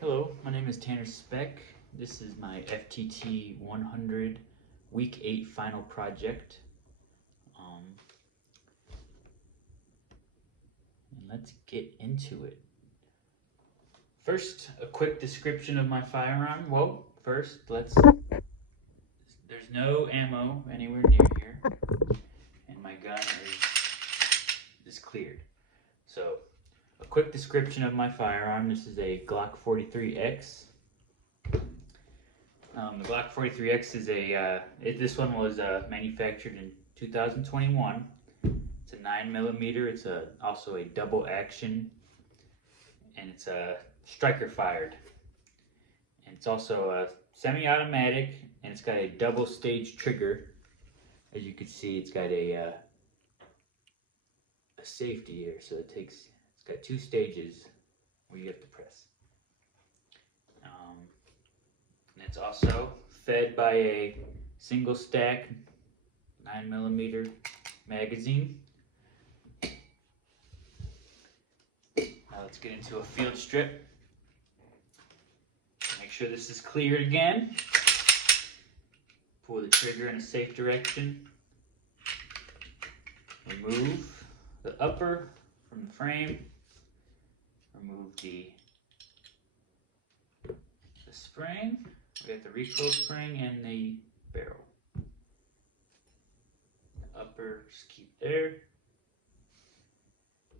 Hello, my name is Tanner Speck. This is my FTT 100 Week 8 final project. And let's get into it. First, a quick description of my firearm. Well, first, there's no ammo anywhere near here, and my gun is cleared. So, a quick description of my firearm. This is a Glock 43X. The Glock 43X is this one was manufactured in 2021. It's a 9mm. It's also a double action, and it's a striker fired. And it's also a semi-automatic, and it's got a double stage trigger. As you can see, it's got a safety here, so it's got two stages where you have to press. And it's also fed by a single stack 9mm magazine. Now let's get into a field strip. Make sure this is cleared again. Pull the trigger in a safe direction. Remove the upper from the frame. Remove the spring. We got the recoil spring and the barrel. The upper just keep there.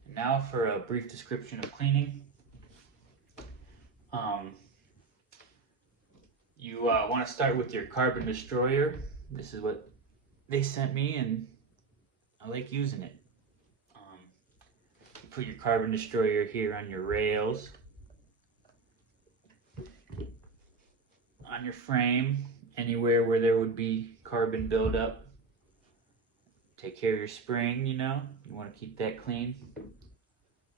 And now for a brief description of cleaning. You want to start with your carbon destroyer. This is what they sent me, and I like using it. You put your carbon destroyer here on your rails, on your frame, anywhere where there would be carbon buildup. Take care of your spring, you want to keep that clean.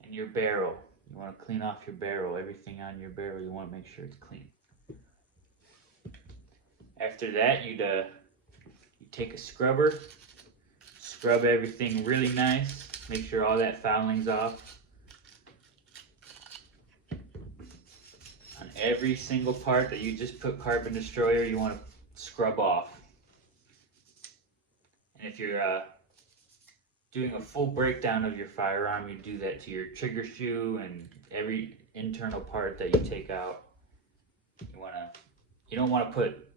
And your barrel, you want to clean off your barrel. Everything on your barrel, you want to make sure it's clean. After that, you take a scrubber, scrub everything really nice, make sure all that fouling's off. On every single part that you just put carbon destroyer, you want to scrub off. And if you're doing a full breakdown of your firearm, you do that to your trigger shoe and every internal part that you take out. You don't want to put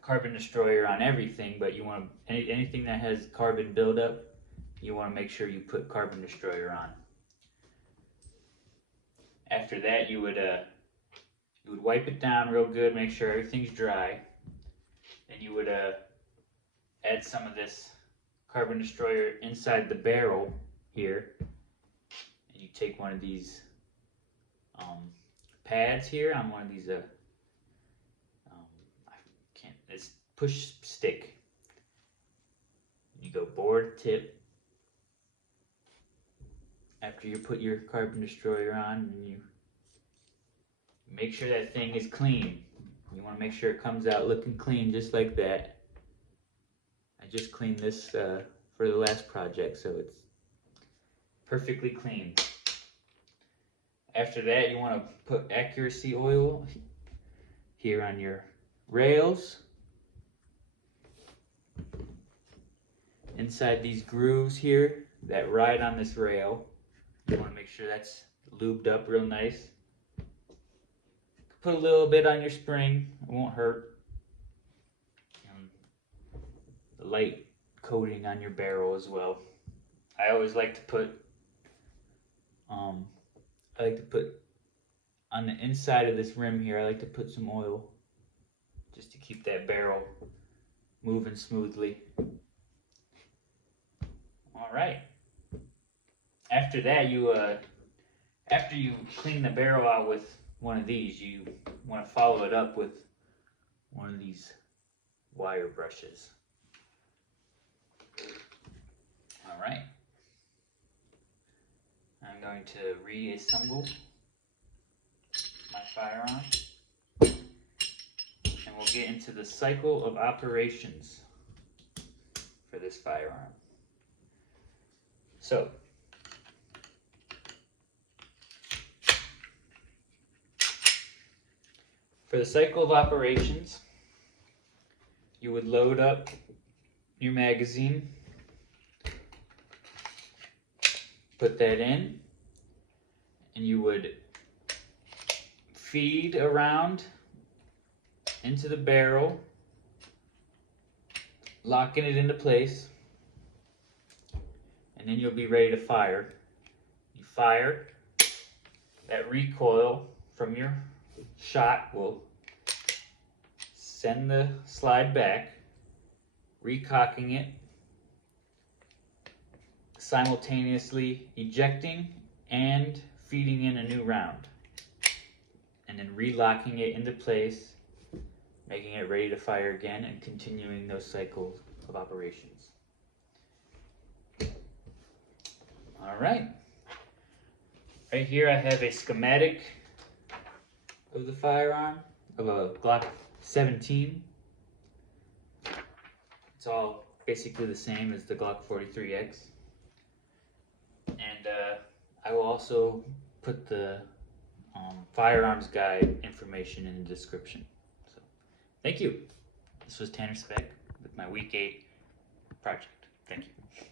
carbon destroyer on everything, but you want anything that has carbon buildup, you want to make sure you put carbon destroyer on. After that, you would wipe it down real good, make sure everything's dry. Then you would add some of this carbon destroyer inside the barrel here, and you take one of these pads here on one of these it's push stick. You go board tip after you put your carbon destroyer on, and you make sure that thing is clean. You want to make sure it comes out looking clean, just like that. I just cleaned this for the last project, so it's perfectly clean. After that, you want to put accuracy oil here on your rails. Inside these grooves here that ride on this rail, you want to make sure that's lubed up real nice. Put a little bit on your spring, it won't hurt. The light coating on your barrel as well. I always like to put on the inside of this rim here, I like to put some oil just to keep that barrel moving smoothly. All right. After that, after you clean the barrel out with one of these, you want to follow it up with one of these wire brushes. All right. I'm going to reassemble my firearm, and we'll get into the cycle of operations for this firearm. So, For the cycle of operations, you would load up your magazine, put that in, and you would feed around into the barrel, locking it into place, and then you'll be ready to fire. You fire, that recoil from your shot will send the slide back, recocking it, simultaneously ejecting and feeding in a new round, and then relocking it into place, making it ready to fire again, and continuing those cycles of operations. All right. Right here I have a schematic of the firearm, of a Glock 17. It's all basically the same as the Glock 43X. And I will also put the firearms guide information in the description. So, thank you. This was Tanner Speck with my Week 8 project. Thank you.